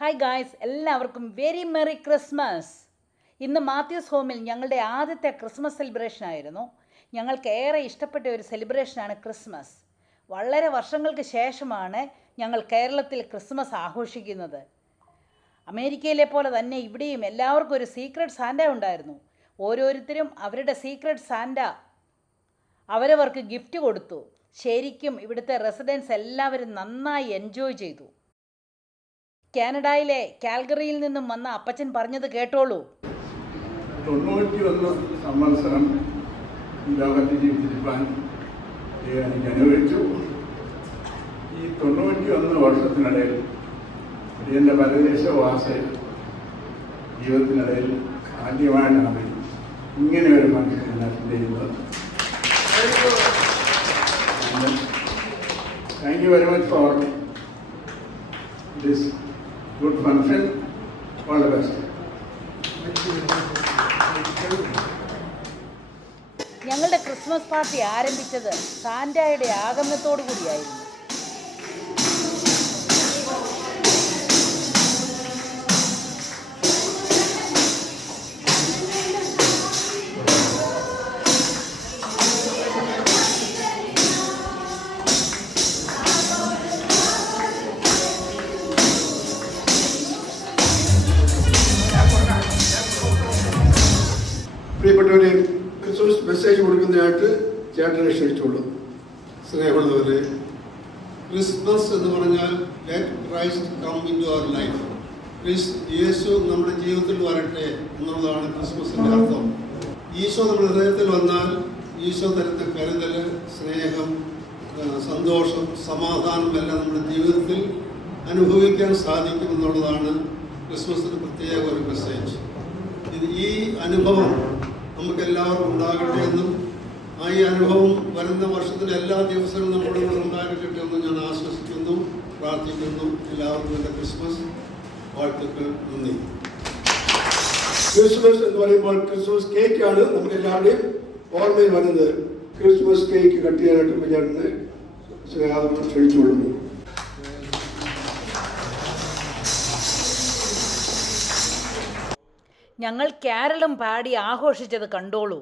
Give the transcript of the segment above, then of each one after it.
Hi guys, എല്ലാവർക്കും very merry Christmas. ഇന്ന് മാത്യൂസ് ഹോമിൽ ഞങ്ങളുടെ ആദ്യത്തെ ക്രിസ്മസ് സെലിബ്രേഷൻ ആയിരുന്നു. ഞങ്ങൾക്ക് ഏറെ ഇഷ്ടപ്പെട്ട ഒരു സെലിബ്രേഷനാണ് ക്രിസ്മസ്. വളരെ വർഷങ്ങൾക്ക് ശേഷമാണ് ഞങ്ങൾ കേരളത്തിൽ ക്രിസ്മസ് ആഘോഷിക്കുന്നത്. അമേരിക്കയിലെ പോലെ തന്നെ ഇവിടെയും എല്ലാവർക്കും ഒരു സീക്രട്ട് സാന്റ ഉണ്ടായിരുന്നു. ഓരോരുത്തരും അവരുടെ സീക്രട്ട് സാന്റ അവരവർക്ക് ഗിഫ്റ്റ് കൊടുത്തു. ശരിക്കും ഇവിടുത്തെ റെസിഡൻസ് എല്ലാവരും നന്നായി എൻജോയ് ചെയ്തു. കാനഡയിലെ കാൽഗറിയിൽ നിന്നും വന്ന അപ്പച്ചൻ പറഞ്ഞത് കേട്ടോളൂ. 91 സംവത്സരം ലോകത്തിൽ ജീവിച്ചിരിക്കാൻ എനിക്ക് അനുഭവിച്ചു. ഈ 91 വർഷത്തിനിടയിൽ എൻ്റെ പരദേശവാസ ജീവിതത്തിനിടയിൽ ആദ്യമായിട്ടാണ് ഇങ്ങനെ ഒരു ഫംഗ്ഷൻ അറ്റൻഡ് ചെയ്യുന്നത്. Thank you very much for this good function. All the best. ഞങ്ങളുടെ ക്രിസ്മസ് പാർട്ടി ആരംഭിച്ചത് സാന്റയുടെ ആഗമനത്തോടു കൂടിയായിരുന്നു. പ്രിയപ്പെട്ടവരെ, ക്രിസ്മസ് മെസ്സേജ് കൊടുക്കുന്നതിനായിട്ട് ചേട്ടനെ ക്ഷണിച്ചോളൂ. സ്നേഹമുള്ളവരെ, ക്രിസ്മസ് എന്ന് പറഞ്ഞാൽ let Christ come into our life. യേശു നമ്മുടെ ജീവിതത്തിൽ വരട്ടെ എന്നുള്ളതാണ് ക്രിസ്മസിൻ്റെ അർത്ഥം. ഈശോ നമ്മുടെ ഹൃദയത്തിൽ വന്നാൽ ഈശോ തരുന്ന കരുതൽ, സ്നേഹം, സന്തോഷം, സമാധാനം എല്ലാം നമ്മുടെ ജീവിതത്തിൽ അനുഭവിക്കാൻ സാധിക്കുമെന്നുള്ളതാണ് ക്രിസ്മസിന് പ്രത്യേക ഒരു മെസ്സേജ്. ഈ അനുഭവം നമുക്കെല്ലാവർക്കും ഉണ്ടാകട്ടെ എന്നും ഈ അനുഭവം വരുന്ന വർഷത്തിലെ എല്ലാ ദിവസവും നമ്മുടെ ഉണ്ടാകട്ടെ എന്നും ഞാൻ ആശ്വസിക്കുന്നു, പ്രാർത്ഥിക്കുന്നു. എല്ലാവർക്കും എൻ്റെ ക്രിസ്മസ് വാഴ്ത്തുക്കൾ. നന്ദി. ക്രിസ്മസ് എന്ന് പറയുമ്പോൾ ക്രിസ്മസ് കേക്കാണ് നമുക്ക് എല്ലാവരുടെയും ഓർമ്മയിൽ വരുന്നത്. ക്രിസ്മസ് കേക്ക് കട്ട് ചെയ്യാനായിട്ട് ചേട്ടനെ സ്നേഹാദം ക്ഷണിച്ചുകൊള്ളുന്നു. ഞങ്ങൾ കാരളും പാടി ആഘോഷിച്ചത് കണ്ടോളൂ.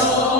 Lord.